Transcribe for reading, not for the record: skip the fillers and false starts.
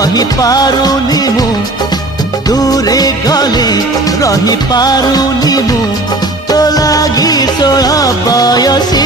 रही पारुनी मु दूरे गले रही पारुनी मु तो लागी 16 बयसी